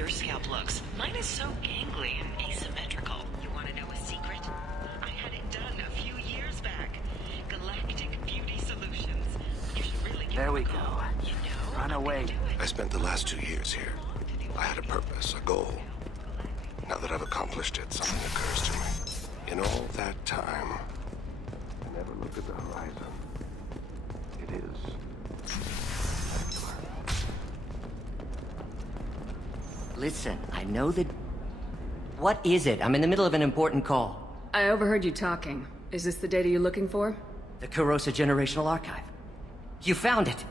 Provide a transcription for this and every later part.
your scalp looks. Mine is so gangly and asymmetrical. You want to know a secret? I had it done a few years back. Galactic Beauty Solutions. You should really give There we them a call. go. You know, Run away. I spent the last 2 years here. I had a purpose, a goal. Now that I've accomplished it, something occurs to me. In all that time, I never looked at the horizon. It is spectacular. Listen, I know that... What is it? I'm in the middle of an important call. I overheard you talking. Is this the data you're looking for? The Kurosa Generational Archive. You found it!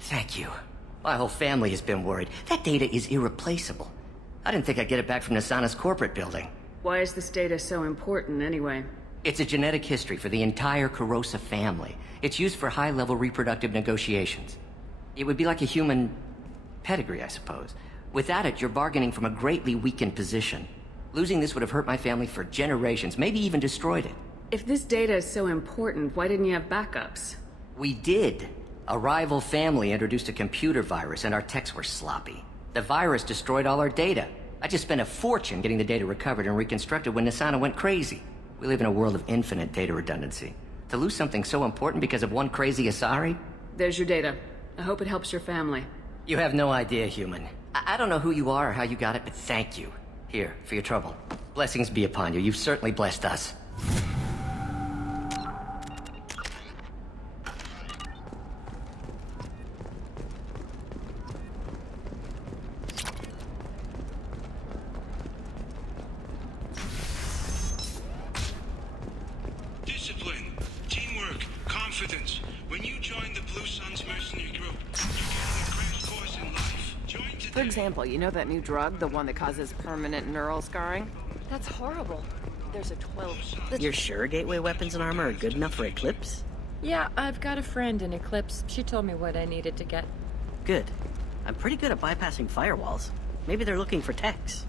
Thank you. My whole family has been worried. That data is irreplaceable. I didn't think I'd get it back from Nasana's corporate building. Why is this data so important, anyway? It's a genetic history for the entire Kurosa family. It's used for high-level reproductive negotiations. It would be like a human pedigree, I suppose. Without it, you're bargaining from a greatly weakened position. Losing this would have hurt my family for generations, maybe even destroyed it. If this data is so important, why didn't you have backups? We did. A rival family introduced a computer virus and our techs were sloppy. The virus destroyed all our data. I just spent a fortune getting the data recovered and reconstructed when Nasana went crazy. We live in a world of infinite data redundancy. To lose something so important because of one crazy Asari? There's your data. I hope it helps your family. You have no idea, human. I don't know who you are or how you got it, but thank you. Here, for your trouble. Blessings be upon you. You've certainly blessed us. Discipline, teamwork, confidence. When you join the Blue Suns mercenary group, you get a crash course in life. Join today. For example, you know that new drug, the one that causes permanent neural scarring? That's horrible. There's a 12... You're sure gateway weapons and armor are good enough for Eclipse? Yeah, I've got a friend in Eclipse. She told me what I needed to get. Good. I'm pretty good at bypassing firewalls. Maybe they're looking for techs.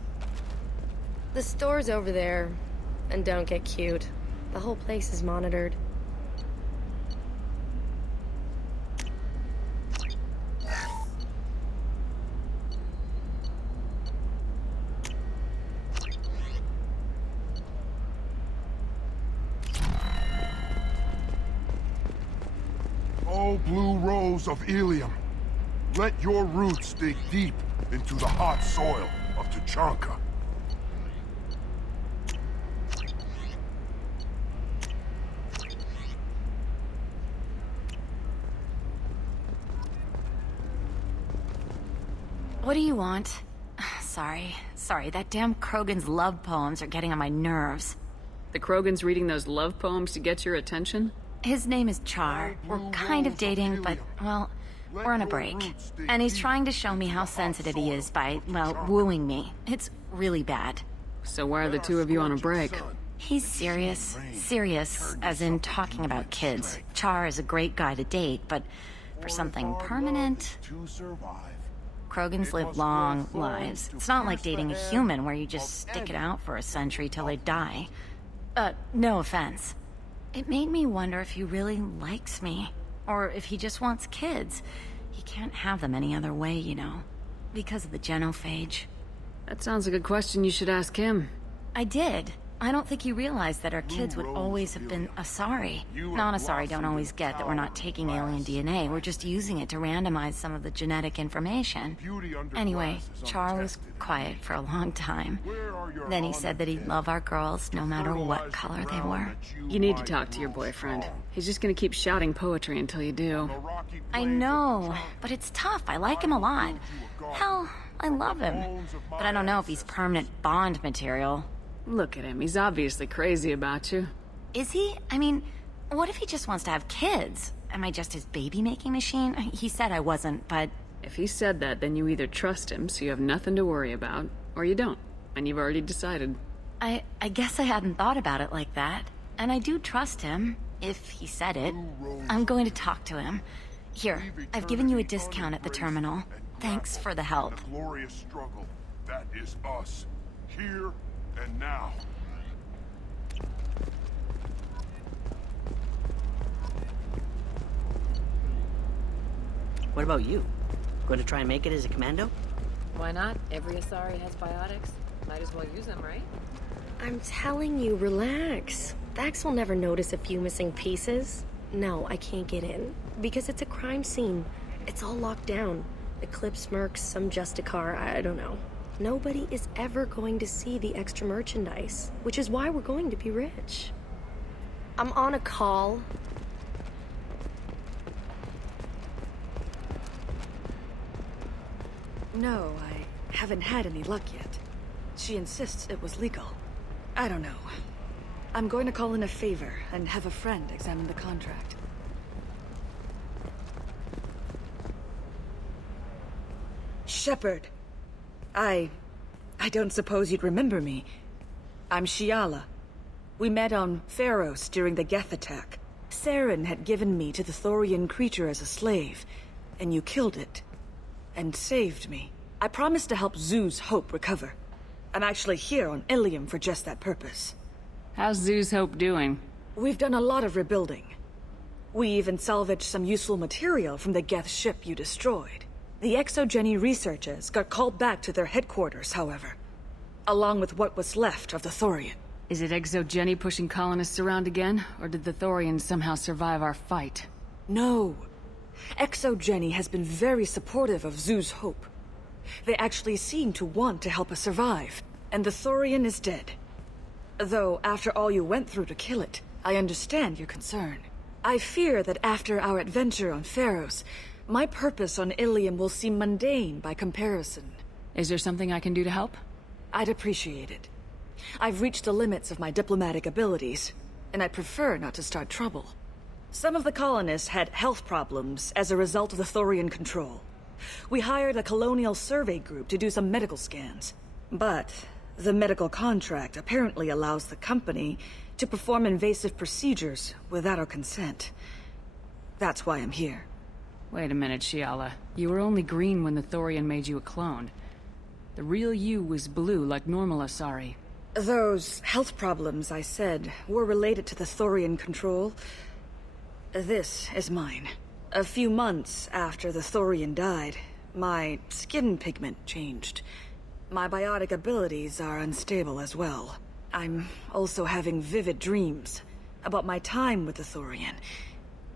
The store's over there. And don't get cute. The whole place is monitored. Oh, blue rose of Ilium, let your roots dig deep into the hot soil of Tuchanka. What do you want? Sorry, that damn Krogan's love poems are getting on my nerves. The Krogan's reading those love poems to get your attention? His name is Char. We're kind of dating, but, well, we're on a break. And he's trying to show me how sensitive he is by, well, wooing me. It's really bad. So why are the two of you on a break? He's serious. Serious, as in talking about kids. Char is a great guy to date, but for something permanent... Krogans live long lives. It's not like dating a human where you just stick it out for a century till they die. No offense. It made me wonder if he really likes me. Or if he just wants kids. He can't have them any other way, you know. Because of the genophage. That sounds like a question you should ask him. I did. I don't think he realized that our kids would always have been Asari. Non-Asari don't always get that we're not taking alien DNA, we're just using it to randomize some of the genetic information. Anyway, Char was quiet for a long time. Then he said that he'd love our girls no matter what color they were. You need to talk to your boyfriend. He's just gonna keep shouting poetry until you do. I know, but it's tough. I like him a lot. Hell, I love him. But I don't know if he's permanent Bond material. Look at him, he's obviously crazy about you. Is he? I mean, what if he just wants to have kids? Am I just his baby-making machine? He said I wasn't, but... If he said that, then you either trust him, so you have nothing to worry about, or you don't, and you've already decided. I guess I hadn't thought about it like that. And I do trust him, if he said it. I'm going to talk to him. Here, I've given you a discount at the terminal. Thanks for the help. The glorious struggle, that is us, here and now. What about you? Going to try and make it as a commando? Why not? Every Asari has biotics. Might as well use them, right? I'm telling you, relax. Vax will never notice a few missing pieces. No, I can't get in. Because it's a crime scene. It's all locked down. Eclipse mercs, some Justicar, I don't know. Nobody is ever going to see the extra merchandise, which is why we're going to be rich. I'm on a call. No, I haven't had any luck yet. She insists it was legal. I don't know. I'm going to call in a favor and have a friend examine the contract. Shepard. I don't suppose you'd remember me. I'm Shiala. We met on Pharos during the Geth attack. Saren had given me to the Thorian creature as a slave, and you killed it. And saved me. I promised to help Zoo's Hope recover. I'm actually here on Ilium for just that purpose. How's Zoo's Hope doing? We've done a lot of rebuilding. We even salvaged some useful material from the Geth ship you destroyed. The Exogeny researchers got called back to their headquarters, however. Along with what was left of the Thorian. Is it Exogeny pushing colonists around again? Or did the Thorians somehow survive our fight? No. Exogeny has been very supportive of Zoo's Hope. They actually seem to want to help us survive. And the Thorian is dead. Though, after all you went through to kill it, I understand your concern. I fear that after our adventure on Pharos, my purpose on Ilium will seem mundane by comparison. Is there something I can do to help? I'd appreciate it. I've reached the limits of my diplomatic abilities, and I'd prefer not to start trouble. Some of the colonists had health problems as a result of the Thorian control. We hired a colonial survey group to do some medical scans. But the medical contract apparently allows the company to perform invasive procedures without our consent. That's why I'm here. Wait a minute, Shiala. You were only green when the Thorian made you a clone. The real you was blue like normal Asari. Those health problems I said were related to the Thorian control. This is mine. A few months after the Thorian died, my skin pigment changed. My biotic abilities are unstable as well. I'm also having vivid dreams about my time with the Thorian.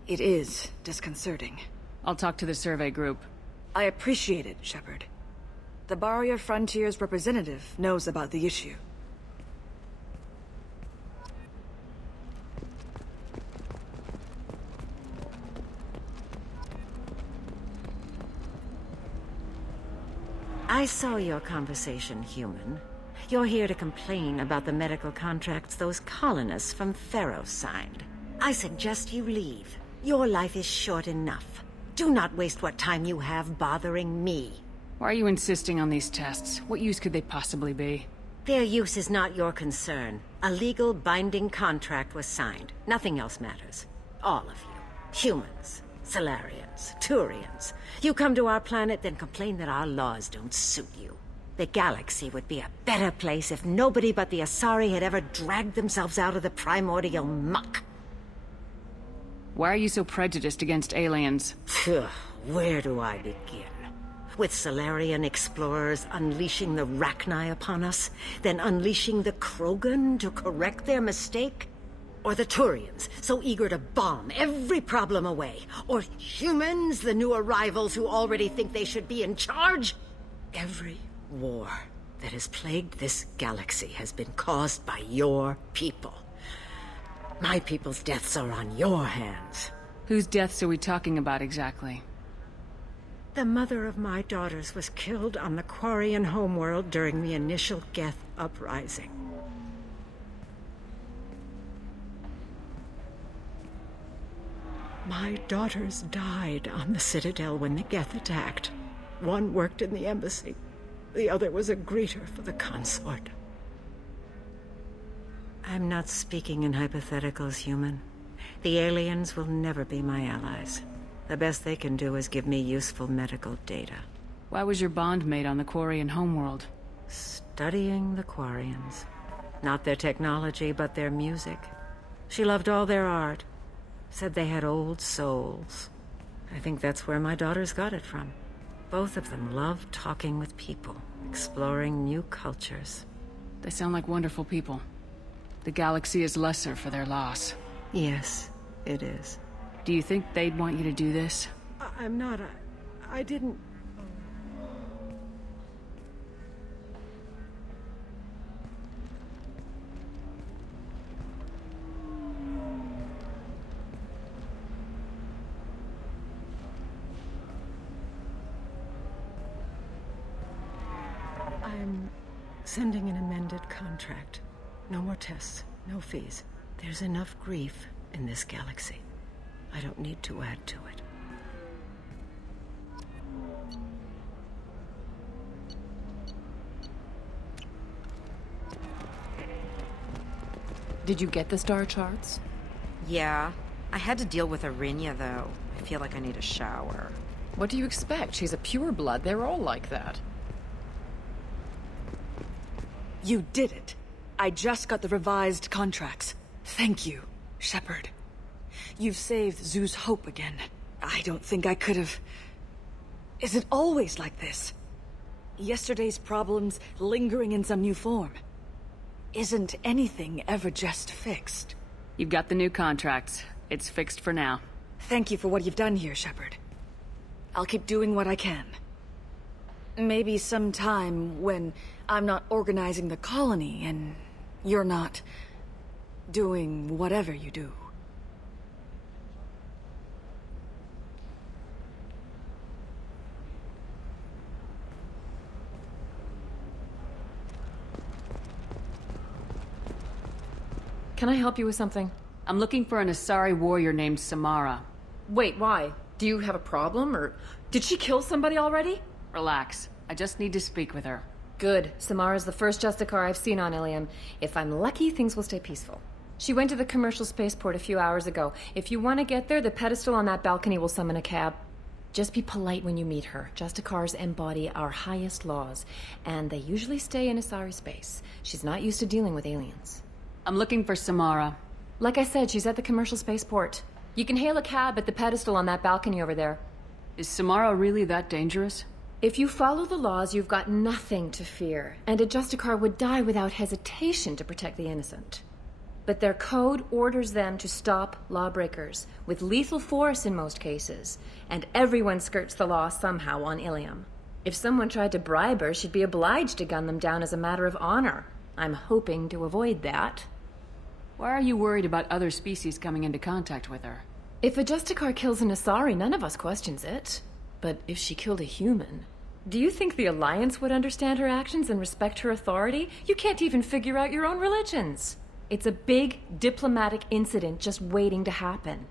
It is disconcerting. I'll talk to the survey group. I appreciate it, Shepard. The Barrier Frontiers representative knows about the issue. I saw your conversation, human. You're here to complain about the medical contracts those colonists from Pharos signed. I suggest you leave. Your life is short enough. Do not waste what time you have bothering me. Why are you insisting on these tests? What use could they possibly be? Their use is not your concern. A legal binding contract was signed. Nothing else matters. All of you. Humans, Solarians, Turians. You come to our planet, then complain that our laws don't suit you. The galaxy would be a better place if nobody but the Asari had ever dragged themselves out of the primordial muck. Why are you so prejudiced against aliens? Where do I begin? With Solarian explorers unleashing the Rachni upon us, then unleashing the Krogan to correct their mistake? Or the Turians, so eager to bomb every problem away? Or humans, the new arrivals who already think they should be in charge? Every war that has plagued this galaxy has been caused by your people. My people's deaths are on your hands. Whose deaths are we talking about exactly? The mother of my daughters was killed on the Quarian homeworld during the initial Geth uprising. My daughters died on the Citadel when the Geth attacked. One worked in the embassy. The other was a greeter for the consort. I'm not speaking in hypotheticals, human. The aliens will never be my allies. The best they can do is give me useful medical data. Why was your bond made on the Quarian homeworld? Studying the Quarians. Not their technology, but their music. She loved all their art. Said they had old souls. I think that's where my daughters got it from. Both of them love talking with people, exploring new cultures. They sound like wonderful people. The galaxy is lesser for their loss. Yes, it is. Do you think they'd want you to do this? I'm not. I didn't. I'm sending an amended contract. No more tests, no fees. There's enough grief in this galaxy. I don't need to add to it. Did you get the star charts? Yeah. I had to deal with Arinya, though. I feel like I need a shower. What do you expect? She's a pureblood. They're all like that. You did it. I just got the revised contracts. Thank you, Shepard. You've saved Zoo's hope again. I don't think I could have... Is it always like this? Yesterday's problems lingering in some new form. Isn't anything ever just fixed? You've got the new contracts. It's fixed for now. Thank you for what you've done here, Shepard. I'll keep doing what I can. Maybe sometime when I'm not organizing the colony and you're not doing whatever you do. Can I help you with something? I'm looking for an Asari warrior named Samara. Wait, why? Do you have a problem, or did she kill somebody already? Relax. I just need to speak with her. Good. Samara's the first Justicar I've seen on Ilium. If I'm lucky, things will stay peaceful. She went to the commercial spaceport a few hours ago. If you want to get there, the pedestal on that balcony will summon a cab. Just be polite when you meet her. Justicars embody our highest laws, and they usually stay in Asari space. She's not used to dealing with aliens. I'm looking for Samara. Like I said, she's at the commercial spaceport. You can hail a cab at the pedestal on that balcony over there. Is Samara really that dangerous? If you follow the laws, you've got nothing to fear, and a Justicar would die without hesitation to protect the innocent. But their code orders them to stop lawbreakers, with lethal force in most cases, and everyone skirts the law somehow on Ilium. If someone tried to bribe her, she'd be obliged to gun them down as a matter of honor. I'm hoping to avoid that. Why are you worried about other species coming into contact with her? If a Justicar kills an Asari, none of us questions it. But if she killed a human... Do you think the Alliance would understand her actions and respect her authority? You can't even figure out your own religions. It's a big diplomatic incident just waiting to happen.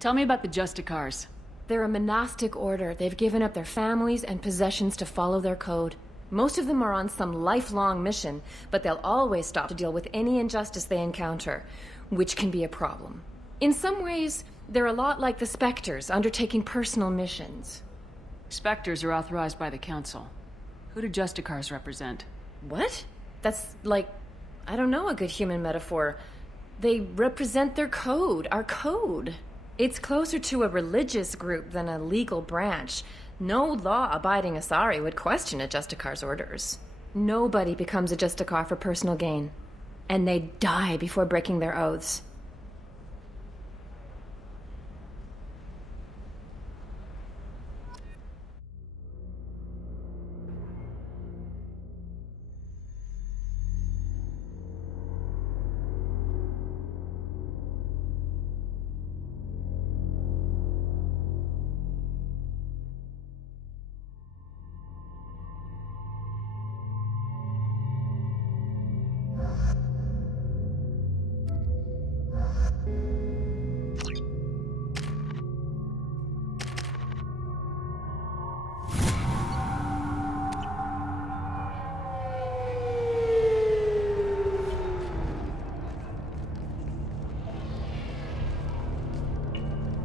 Tell me about the Justicars. They're a monastic order. They've given up their families and possessions to follow their code. Most of them are on some lifelong mission, but they'll always stop to deal with any injustice they encounter, which can be a problem. In some ways, they're a lot like the Spectres, undertaking personal missions. Spectres are authorized by the Council. Who do Justicars represent? What? That's like, I don't know, a good human metaphor. They represent their code, our code. It's closer to a religious group than a legal branch. No law-abiding Asari would question a Justicar's orders. Nobody becomes a Justicar for personal gain. And they die before breaking their oaths.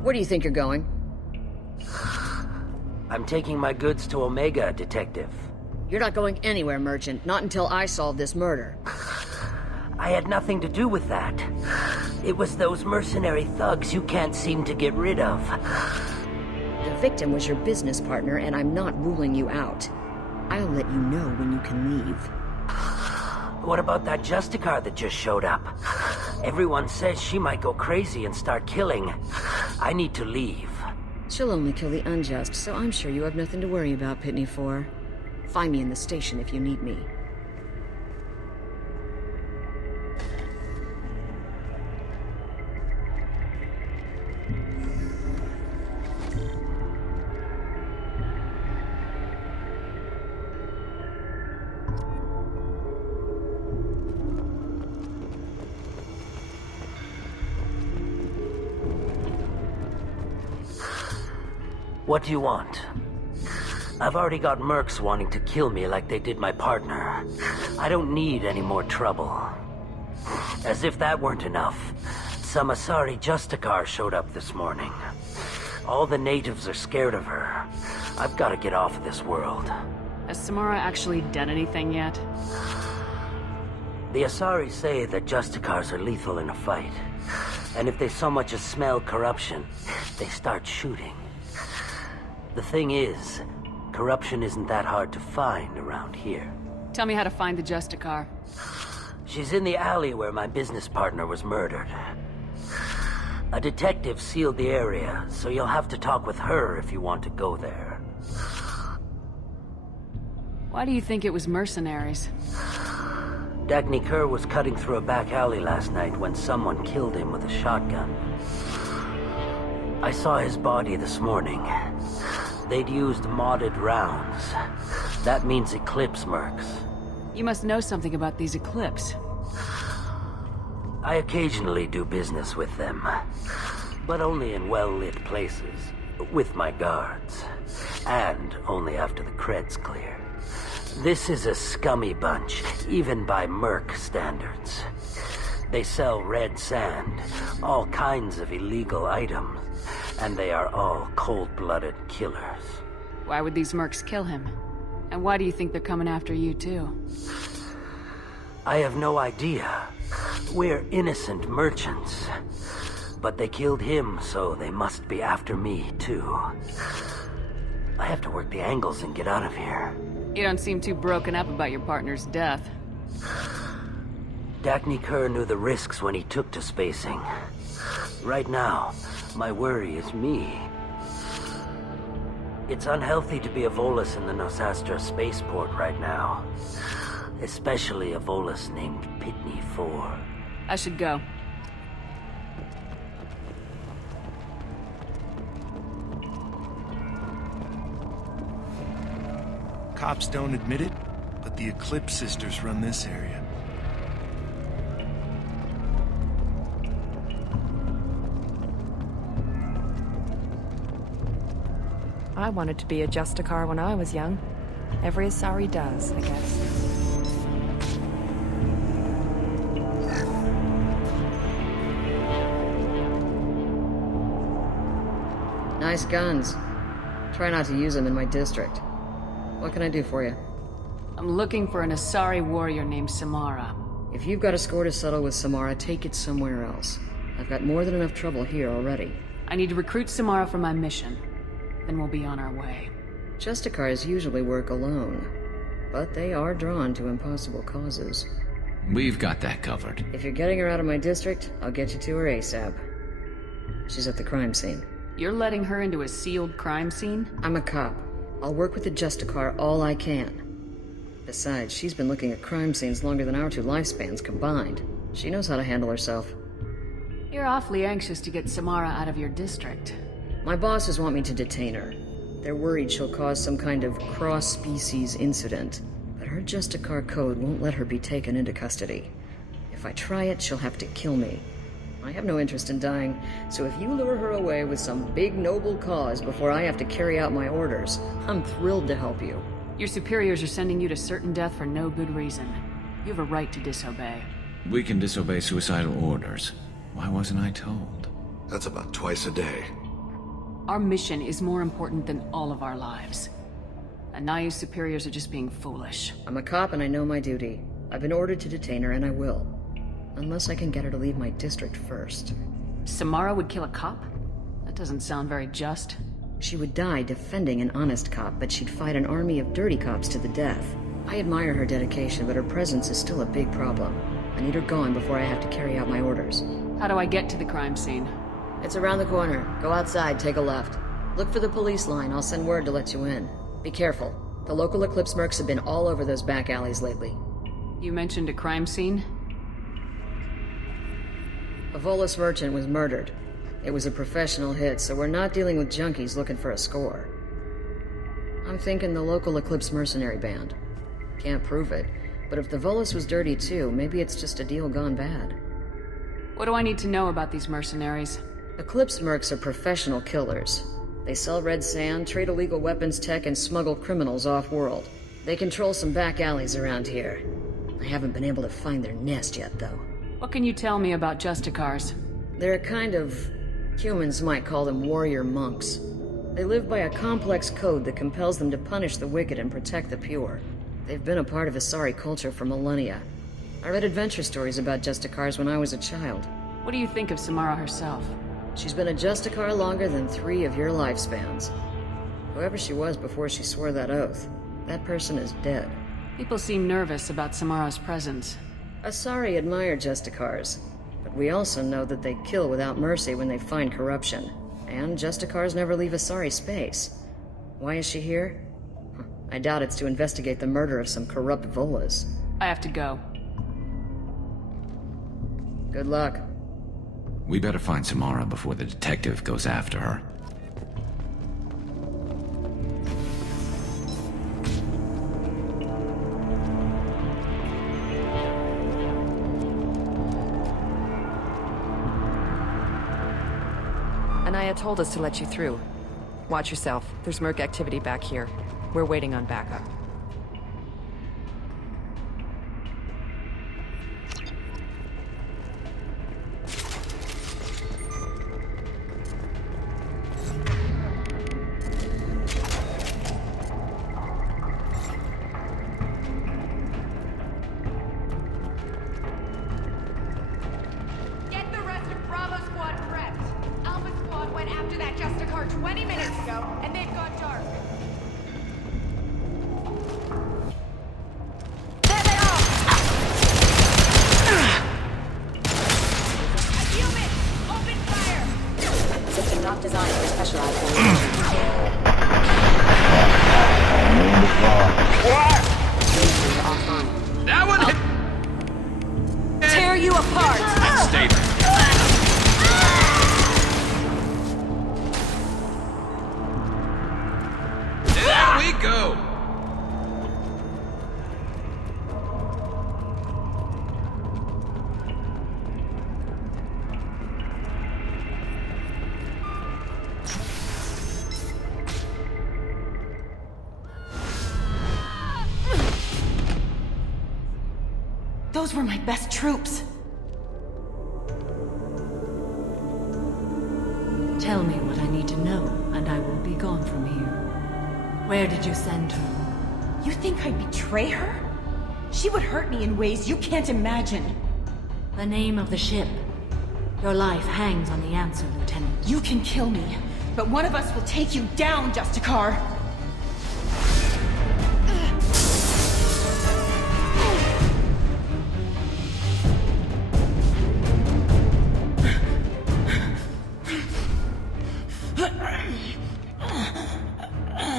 Where do you think you're going? I'm taking my goods to Omega, Detective. You're not going anywhere, Merchant. Not until I solve this murder. I had nothing to do with that. It was those mercenary thugs you can't seem to get rid of. The victim was your business partner, and I'm not ruling you out. I'll let you know when you can leave. What about that Justicar that just showed up? Everyone says she might go crazy and start killing. I need to leave. She'll only kill the unjust, so I'm sure you have nothing to worry about, Pitney 4. Find me in the station if you need me. What do you want? I've already got mercs wanting to kill me like they did my partner. I don't need any more trouble. As if that weren't enough, some Asari Justicar showed up this morning. All the natives are scared of her. I've got to get off of this world. Has Samara actually done anything yet? The Asari say that Justicars are lethal in a fight. And if they so much as smell corruption, they start shooting. The thing is, corruption isn't that hard to find around here. Tell me how to find the Justicar. She's in the alley where my business partner was murdered. A detective sealed the area, so you'll have to talk with her if you want to go there. Why do you think it was mercenaries? Dagny Kerr was cutting through a back alley last night when someone killed him with a shotgun. I saw his body this morning. They'd used modded rounds. That means Eclipse mercs. You must know something about these Eclipse. I occasionally do business with them, but only in well-lit places, with my guards, and only after the cred's clear. This is a scummy bunch, even by merc standards. They sell red sand, all kinds of illegal items, and they are all cold-blooded killers. Why would these mercs kill him? And why do you think they're coming after you, too? I have no idea. We're innocent merchants. But they killed him, so they must be after me, too. I have to work the angles and get out of here. You don't seem too broken up about your partner's death. Dagny Kerr knew the risks when he took to spacing. Right now, my worry is me. It's unhealthy to be a Volus in the Nosastra spaceport right now. Especially a Volus named Pitney 4. I should go. Cops don't admit it, but the Eclipse sisters run this area. I wanted to be a Justicar when I was young. Every Asari does, I guess. Nice guns. Try not to use them in my district. What can I do for you? I'm looking for an Asari warrior named Samara. If you've got a score to settle with Samara, take it somewhere else. I've got more than enough trouble here already. I need to recruit Samara for my mission. Then we'll be on our way. Justicars usually work alone, but they are drawn to impossible causes. We've got that covered. If you're getting her out of my district, I'll get you to her ASAP. She's at the crime scene. You're letting her into a sealed crime scene? I'm a cop. I'll work with the Justicar all I can. Besides, she's been looking at crime scenes longer than our two lifespans combined. She knows how to handle herself. You're awfully anxious to get Samara out of your district. My bosses want me to detain her. They're worried she'll cause some kind of cross-species incident, but her Justicar code won't let her be taken into custody. If I try it, she'll have to kill me. I have no interest in dying, so if you lure her away with some big noble cause before I have to carry out my orders, I'm thrilled to help you. Your superiors are sending you to certain death for no good reason. You have a right to disobey. We can disobey suicidal orders. Why wasn't I told? That's about twice a day. Our mission is more important than all of our lives. Anaya's superiors are just being foolish. I'm a cop and I know my duty. I've been ordered to detain her and I will. Unless I can get her to leave my district first. Samara would kill a cop? That doesn't sound very just. She would die defending an honest cop, but she'd fight an army of dirty cops to the death. I admire her dedication, but her presence is still a big problem. I need her gone before I have to carry out my orders. How do I get to the crime scene? It's around the corner. Go outside, take a left. Look for the police line. I'll send word to let you in. Be careful. The local Eclipse mercs have been all over those back alleys lately. You mentioned a crime scene? A Volus merchant was murdered. It was a professional hit, so we're not dealing with junkies looking for a score. I'm thinking the local Eclipse mercenary band. Can't prove it, but if the Volus was dirty too, maybe it's just a deal gone bad. What do I need to know about these mercenaries? Eclipse mercs are professional killers. They sell red sand, trade illegal weapons tech, and smuggle criminals off-world. They control some back alleys around here. I haven't been able to find their nest yet, though. What can you tell me about Justicars? They're a kind of... humans might call them warrior monks. They live by a complex code that compels them to punish the wicked and protect the pure. They've been a part of Asari culture for millennia. I read adventure stories about Justicars when I was a child. What do you think of Samara herself? She's been a Justicar longer than 3 of your lifespans. Whoever she was before she swore that oath, that person is dead. People seem nervous about Samara's presence. Asari admire Justicars, but we also know that they kill without mercy when they find corruption. And Justicars never leave Asari space. Why is she here? I doubt it's to investigate the murder of some corrupt Volas. I have to go. Good luck. We better find Samara before the detective goes after her. Anaya told us to let you through. Watch yourself. There's merc activity back here. We're waiting on backup. Get the rest of Bravo Squad prepped. Alpha Squad went after that Justicar 20 minutes ago, and they've gone dark. There they are! A human! Open fire! System not designed for specialized applications. Offline. That one Tear you apart! Stay there. There we go! Those were my best troops. Tell me what I need to know, and I will be gone from here. Where did you send her? You think I'd betray her? She would hurt me in ways you can't imagine. The name of the ship. Your life hangs on the answer, Lieutenant. You can kill me, but one of us will take you down, Justicar.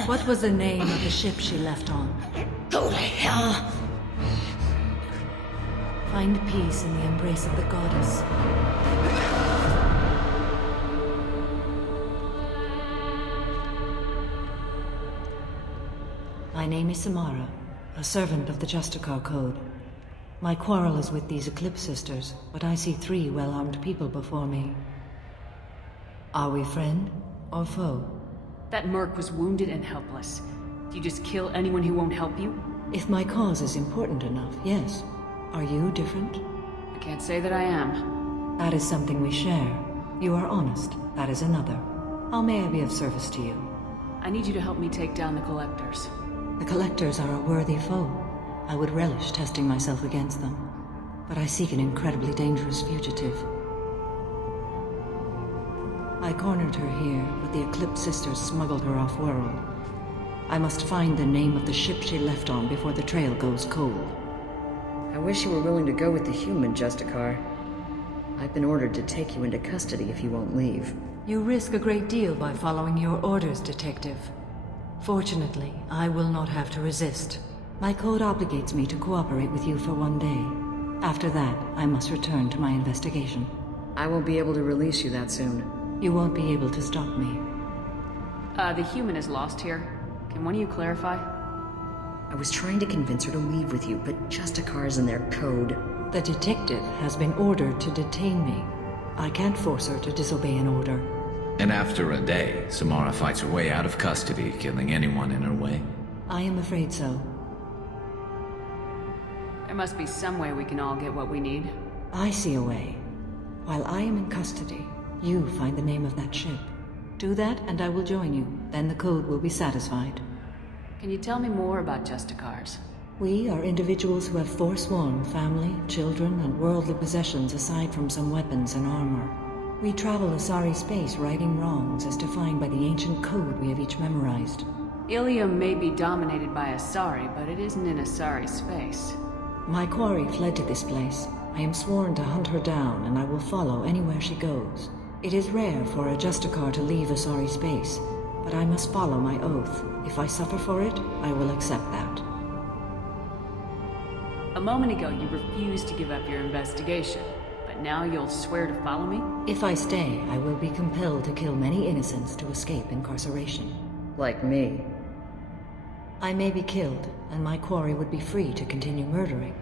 What was the name of the ship she left on? Go to hell! Find peace in the embrace of the goddess. My name is Samara, a servant of the Justicar Code. My quarrel is with these Eclipse Sisters, but I see 3 well-armed people before me. Are we friend or foe? That merc was wounded and helpless. Do you just kill anyone who won't help you? If my cause is important enough, yes. Are you different? I can't say that I am. That is something we share. You are honest. That is another. How may I be of service to you? I need you to help me take down the Collectors. The Collectors are a worthy foe. I would relish testing myself against them. But I seek an incredibly dangerous fugitive. I cornered her here, but the Eclipse sisters smuggled her off-world. I must find the name of the ship she left on before the trail goes cold. I wish you were willing to go with the human, Justicar. I've been ordered to take you into custody if you won't leave. You risk a great deal by following your orders, Detective. Fortunately, I will not have to resist. My code obligates me to cooperate with you for 1 day. After that, I must return to my investigation. I won't be able to release you that soon. You won't be able to stop me. The human is lost here. Can one of you clarify? I was trying to convince her to leave with you, but Justicar's in their code. The detective has been ordered to detain me. I can't force her to disobey an order. And after a day, Samara fights her way out of custody, killing anyone in her way? I am afraid so. There must be some way we can all get what we need. I see a way. While I am in custody, you find the name of that ship. Do that, and I will join you. Then the code will be satisfied. Can you tell me more about Justicars? We are individuals who have forsworn family, children, and worldly possessions aside from some weapons and armor. We travel Asari space righting wrongs as defined by the ancient code we have each memorized. Ilium may be dominated by Asari, but it isn't in Asari space. My quarry fled to this place. I am sworn to hunt her down, and I will follow anywhere she goes. It is rare for a Justicar to leave Asari space, but I must follow my oath. If I suffer for it, I will accept that. A moment ago, you refused to give up your investigation, but now you'll swear to follow me? If I stay, I will be compelled to kill many innocents to escape incarceration. Like me. I may be killed, and my quarry would be free to continue murdering.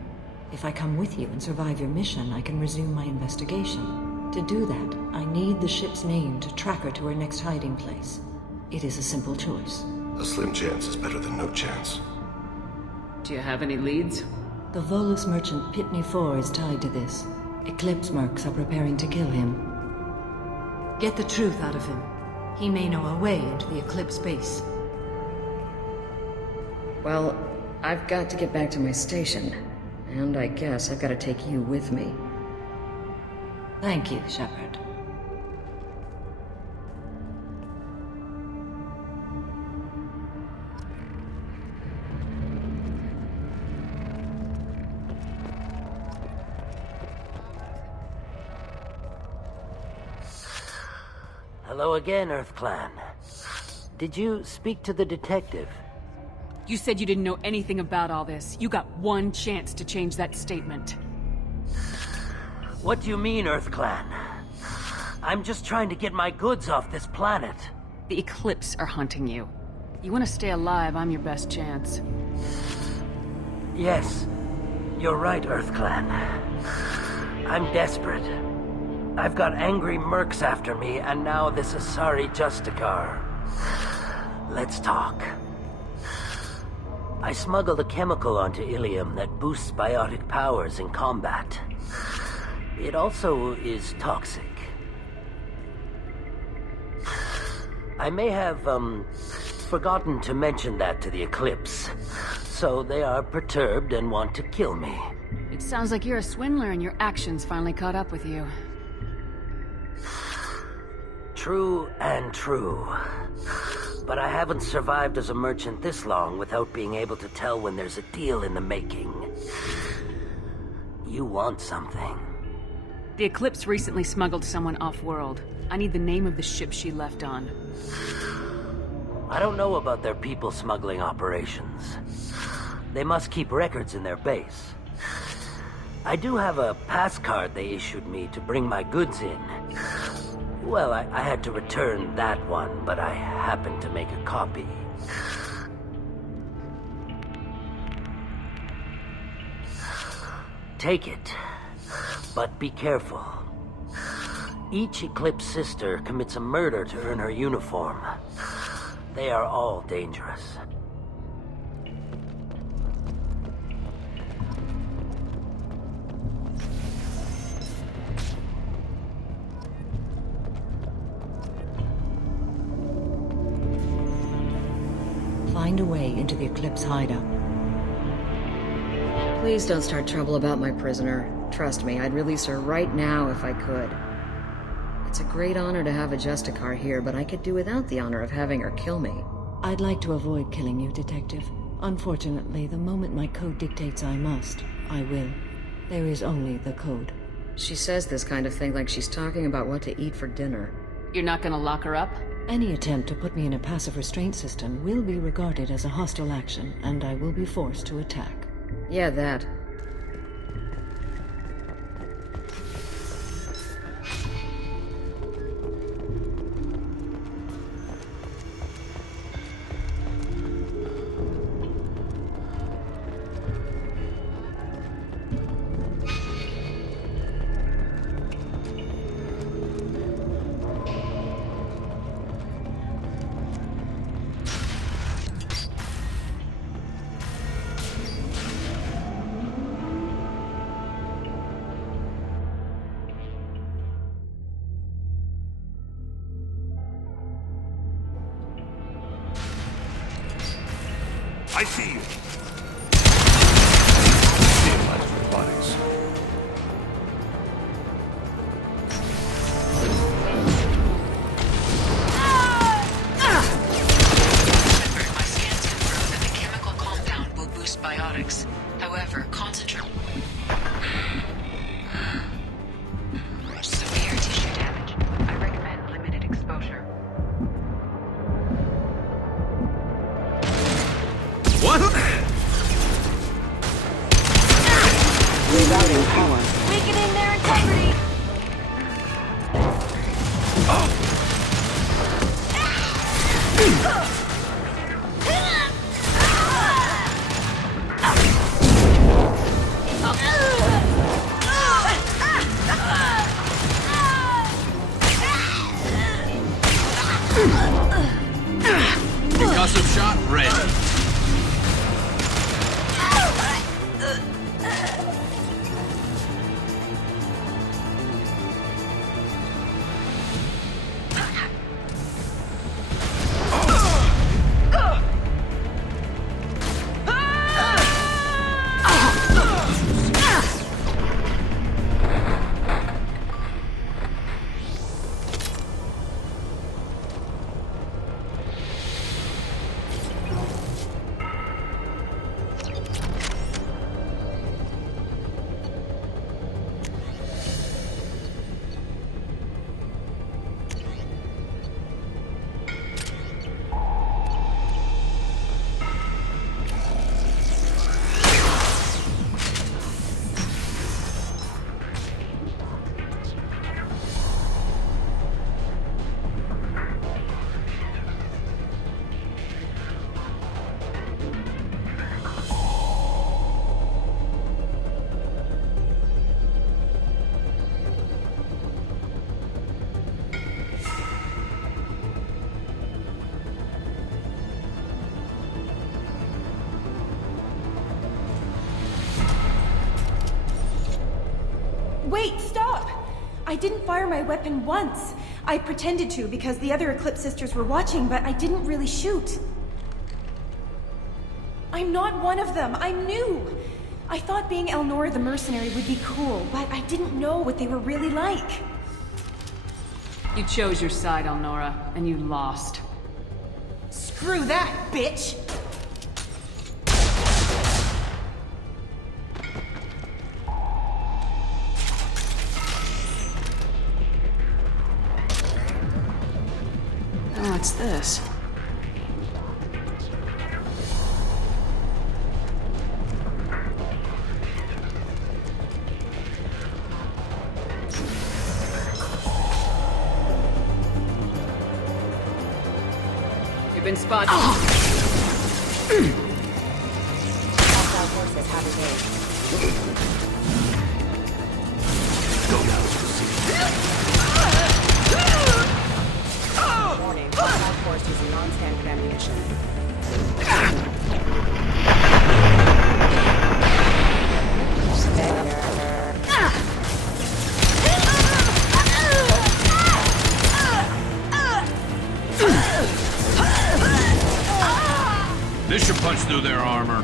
If I come with you and survive your mission, I can resume my investigation. To do that, I need the ship's name to track her to her next hiding place. It is a simple choice. A slim chance is better than no chance. Do you have any leads? The Volus merchant Pitney 4 is tied to this. Eclipse mercs are preparing to kill him. Get the truth out of him. He may know a way into the Eclipse base. Well, I've got to get back to my station. And I guess I've got to take you with me. Thank you, Shepard. Hello again, Earth Clan. Did you speak to the detective? You said you didn't know anything about all this. You got one chance to change that statement. What do you mean, Earth Clan? I'm just trying to get my goods off this planet. The Eclipse are hunting you. You want to stay alive, I'm your best chance. Yes, you're right, Earth Clan. I'm desperate. I've got angry mercs after me, and now this Asari Justicar. Let's talk. I smuggled a chemical onto Ilium that boosts biotic powers in combat. It also is toxic. I may have, forgotten to mention that to the Eclipse, so they are perturbed and want to kill me. It sounds like you're a swindler and your actions finally caught up with you. True and true. But I haven't survived as a merchant this long without being able to tell when there's a deal in the making. You want something. The Eclipse recently smuggled someone off-world. I need the name of the ship she left on. I don't know about their people smuggling operations. They must keep records in their base. I do have a pass card they issued me to bring my goods in. Well, I had to return that one, but I happened to make a copy. Take it, but be careful. Each Eclipse sister commits a murder to earn her uniform. They are all dangerous. Find a way into the Eclipse hideout. Please don't start trouble about my prisoner. Trust me, I'd release her right now if I could. It's a great honor to have a Justicar here, but I could do without the honor of having her kill me. I'd like to avoid killing you, Detective. Unfortunately, the moment my code dictates I must, I will. There is only the code. She says this kind of thing like she's talking about what to eat for dinner. You're not gonna lock her up? Any attempt to put me in a passive restraint system will be regarded as a hostile action, and I will be forced to attack. Yeah, that. I see you. Stabilize your bodies. My scans confirm that the chemical compound will boost biotics. However, concentrate. Severe tissue damage. I recommend limited exposure. What? Rerouting power. Weakening their integrity. Concussive shot ready. Wait, stop! I didn't fire my weapon once. I pretended to because the other Eclipse sisters were watching, but I didn't really shoot. I'm not one of them. I'm new. I thought being Elnora the mercenary would be cool, but I didn't know what they were really like. You chose your side, Elnora, and you lost. Screw that, bitch! What's this? You've been spotted. Hostile forces have engaged. Go now. Warning, hostile force using non-standard ammunition. This should punch through their armor.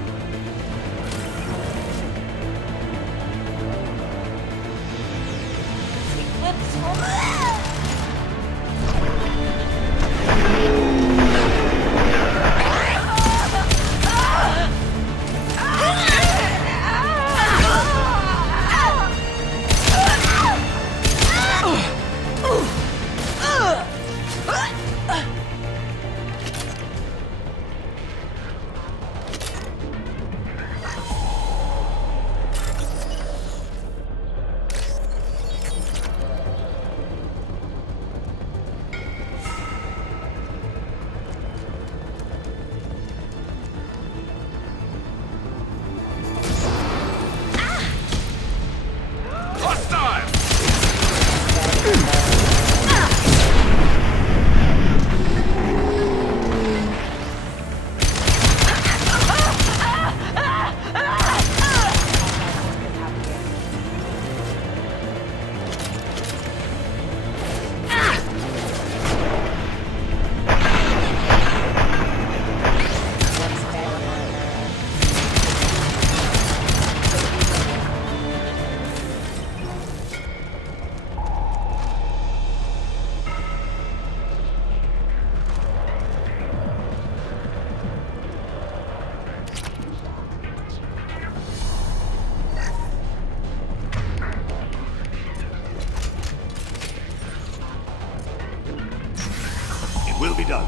done.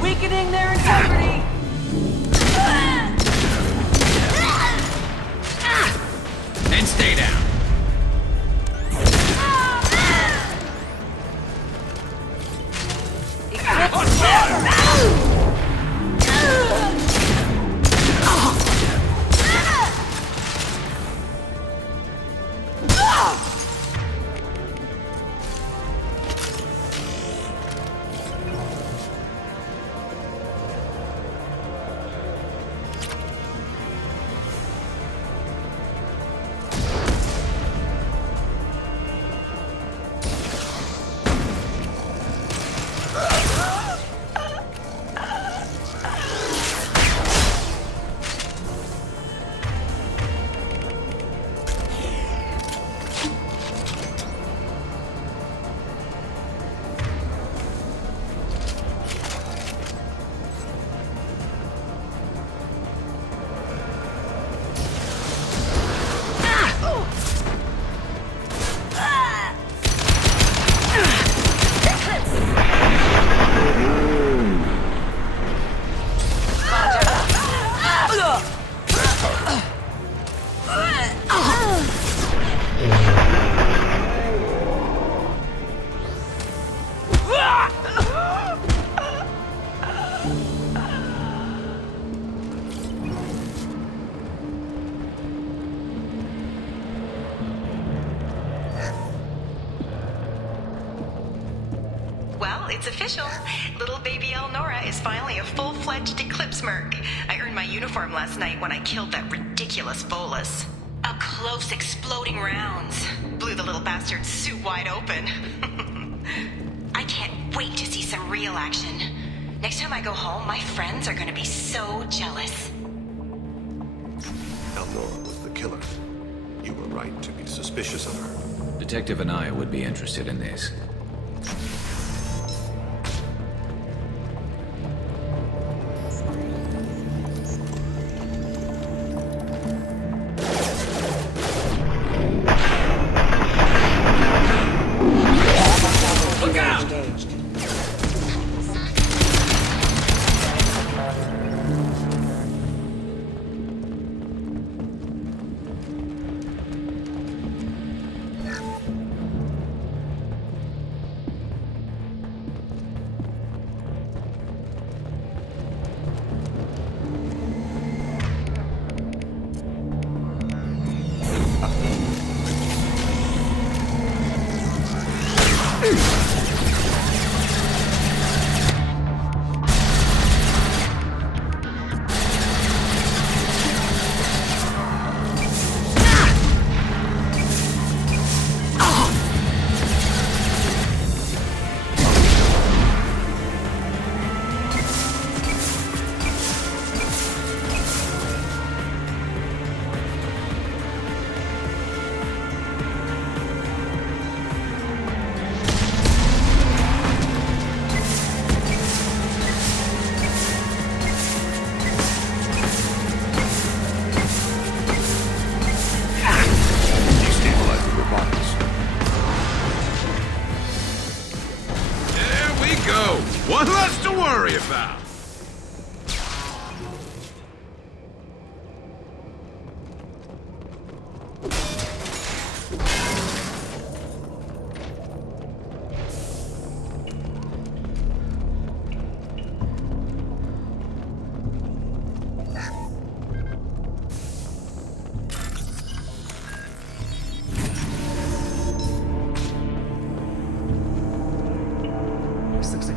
Weakening their integrity! And stay down. Well, it's official. Little baby Elnora is finally a full-fledged Eclipse merc. I earned my uniform last night when I killed that ridiculous Volus. Up close, exploding rounds. Blew the little bastard's suit wide open. I can't wait to see some real action. Next time I go home, my friends are gonna be so jealous. Elnora was the killer. You were right to be suspicious of her. Detective and I would be interested in this. What less to worry about?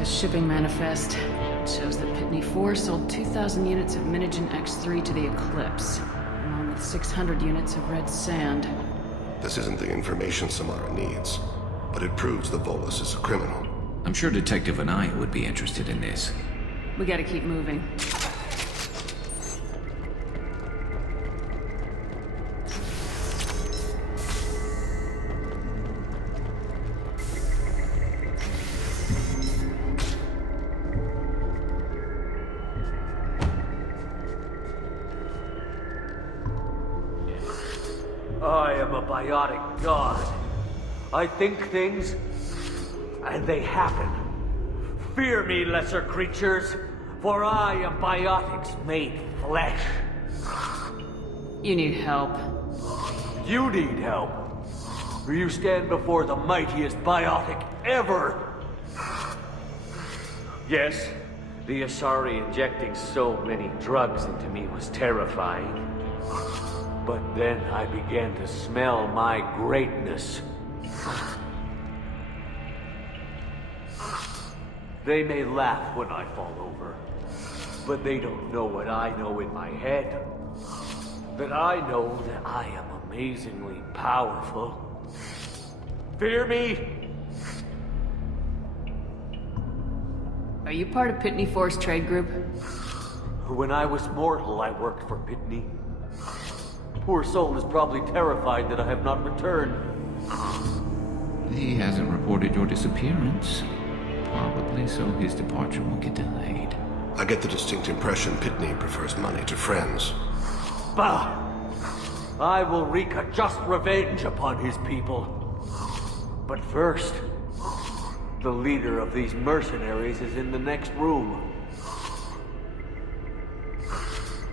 Shipping manifest. It shows that Pitney 4 sold 2,000 units of Minigen X3 to the Eclipse, along with 600 units of red sand. This isn't the information Samara needs, but it proves the Volus is a criminal. I'm sure Detective and I would be interested in this. We gotta keep moving. I am a biotic god. I think things, and they happen. Fear me, lesser creatures, for I am biotics made flesh. You need help. You need help. For you stand before the mightiest biotic ever. Yes, the Asari injecting so many drugs into me was terrifying. But then I began to smell my greatness. They may laugh when I fall over, but they don't know what I know in my head. That I know that I am amazingly powerful. Fear me? Are you part of Pitney Force Trade Group? When I was mortal, I worked for Pitney. Poor soul is probably terrified that I have not returned. He hasn't reported your disappearance. Probably so his departure won't get delayed. I get the distinct impression Pitney prefers money to friends. Bah! I will wreak a just revenge upon his people. But first, the leader of these mercenaries is in the next room.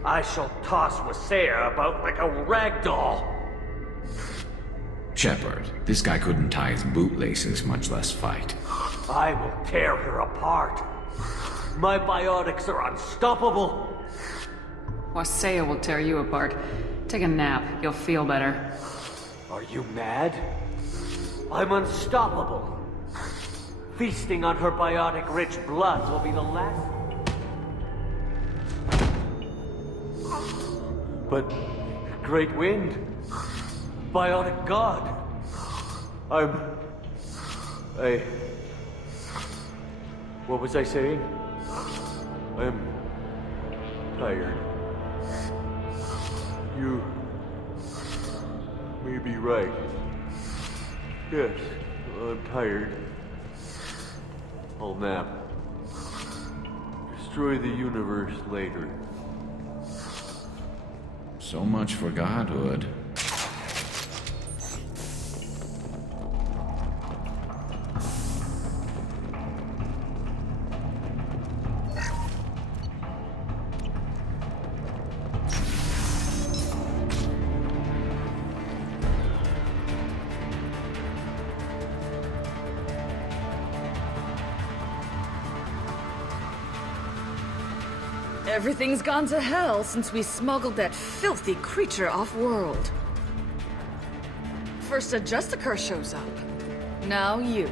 I shall toss Wasea about like a rag doll. Shepard, this guy couldn't tie his bootlaces, much less fight. I will tear her apart. My biotics are unstoppable. Wasea will tear you apart. Take a nap. You'll feel better. Are you mad? I'm unstoppable. Feasting on her biotic-rich blood will be the last. But Great Wind, biotic god. What was I saying? I'm tired. You may be right. Yes, I'm tired. I'll nap. Destroy the universe later. So much for godhood. Everything's gone to hell since we smuggled that filthy creature off-world. First a Justicar shows up. Now you.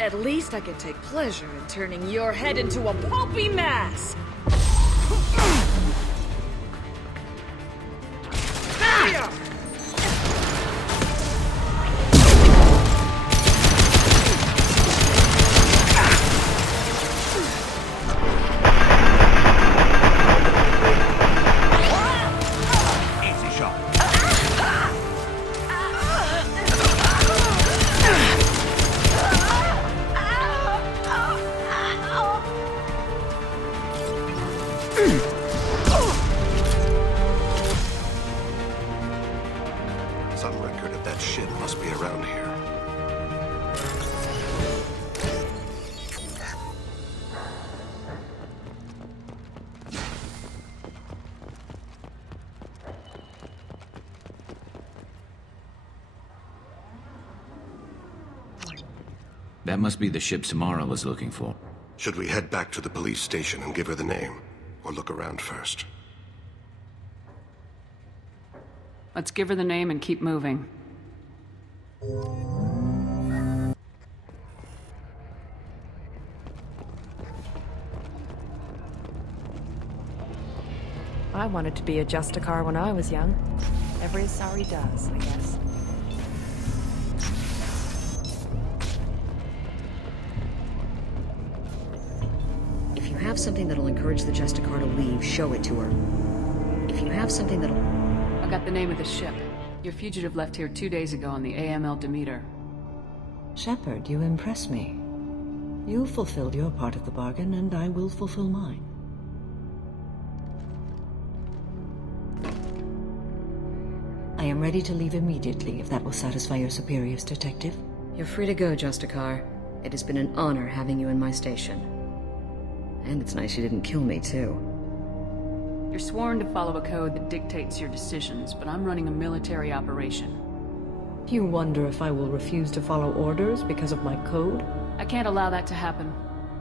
At least I can take pleasure in turning your head into a pulpy mass! Some record of that shit must be around here. That must be the ship Samara was looking for. Should we head back to the police station and give her the name? Or look around first? Let's give her the name and keep moving. I wanted to be a Justicar when I was young. Every Asari does, I guess. If you have something that'll encourage the Justicar to leave, show it to her. If you have something that'll... I got the name of the ship. Your fugitive left here 2 days ago on the AML Demeter. Shepard, you impress me. You fulfilled your part of the bargain, and I will fulfill mine. I am ready to leave immediately if that will satisfy your superiors, Detective. You're free to go, Justicar. It has been an honor having you in my station. And it's nice you didn't kill me, too. You're sworn to follow a code that dictates your decisions, but I'm running a military operation. You wonder if I will refuse to follow orders because of my code? I can't allow that to happen.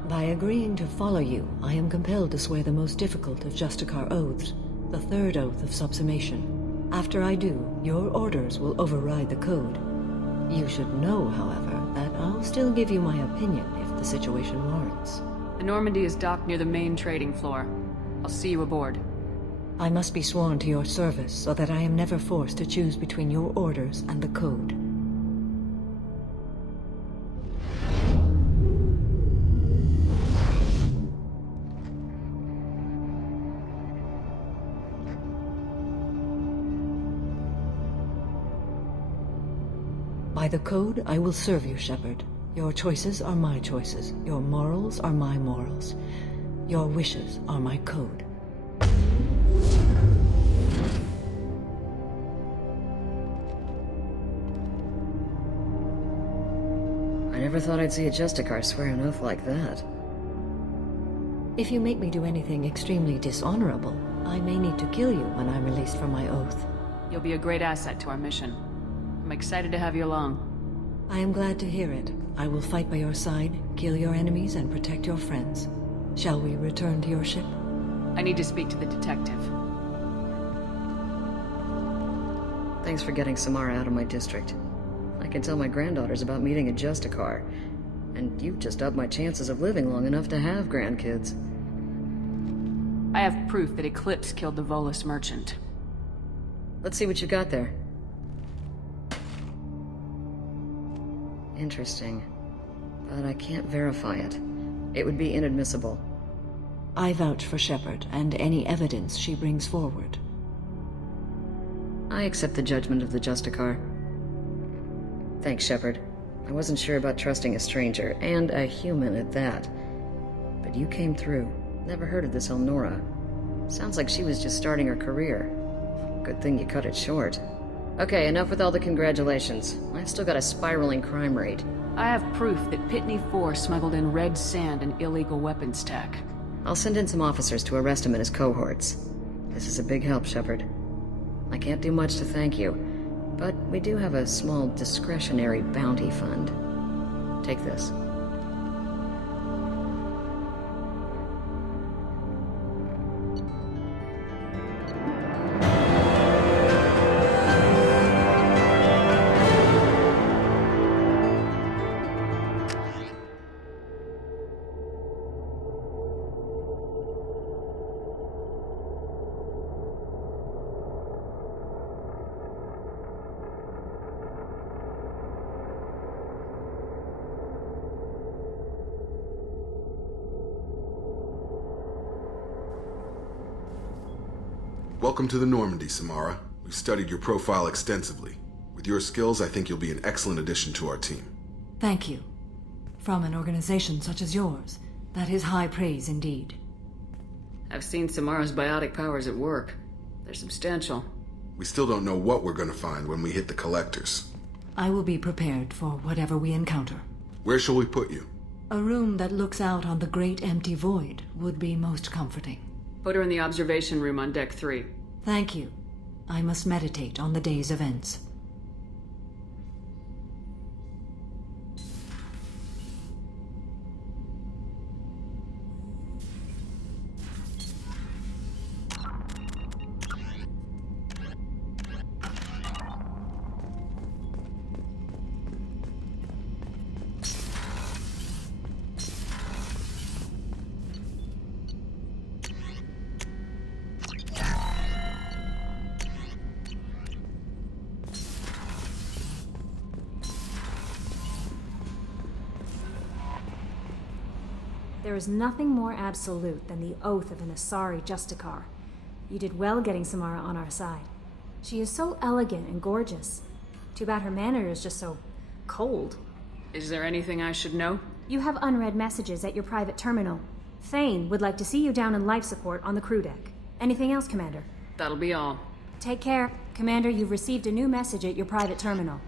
By agreeing to follow you, I am compelled to swear the most difficult of Justicar oaths, the third oath of subsumation. After I do, your orders will override the code. You should know, however, that I'll still give you my opinion if the situation warrants. The Normandy is docked near the main trading floor. I'll see you aboard. I must be sworn to your service so that I am never forced to choose between your orders and the code. By the code, I will serve you, Shepard. Your choices are my choices. Your morals are my morals. Your wishes are my code. I never thought I'd see a Justicar swear an oath like that. If you make me do anything extremely dishonorable, I may need to kill you when I'm released from my oath. You'll be a great asset to our mission. I'm excited to have you along. I am glad to hear it. I will fight by your side, kill your enemies, and protect your friends. Shall we return to your ship? I need to speak to the detective. Thanks for getting Samara out of my district. I can tell my granddaughters about meeting a Justicar, and you've just upped my chances of living long enough to have grandkids. I have proof that Eclipse killed the Volus merchant. Let's see what you got there. Interesting. But I can't verify it. It would be inadmissible. I vouch for Shepard and any evidence she brings forward. I accept the judgment of the Justicar. Thanks, Shepard. I wasn't sure about trusting a stranger, and a human at that. But you came through. Never heard of this Elnora. Sounds like she was just starting her career. Good thing you cut it short. Okay, enough with all the congratulations. I've still got a spiraling crime rate. I have proof that Pitney 4 smuggled in red sand and illegal weapons tech. I'll send in some officers to arrest him and his cohorts. This is a big help, Shepard. I can't do much to thank you, but we do have a small discretionary bounty fund. Take this. Welcome to the Normandy, Samara. We've studied your profile extensively. With your skills, I think you'll be an excellent addition to our team. Thank you. From an organization such as yours, that is high praise indeed. I've seen Samara's biotic powers at work. They're substantial. We still don't know what we're going to find when we hit the collectors. I will be prepared for whatever we encounter. Where shall we put you? A room that looks out on the great empty void would be most comforting. Put her in the observation room on deck 3. Thank you. I must meditate on the day's events. There is nothing more absolute than the oath of an Asari Justicar. You did well getting Samara on our side. She is so elegant and gorgeous. Too bad her manner is just so cold. Is there anything I should know? You have unread messages at your private terminal. Thane would like to see you down in life support on the crew deck. Anything else, Commander? That'll be all. Take care. Commander, you've received a new message at your private terminal.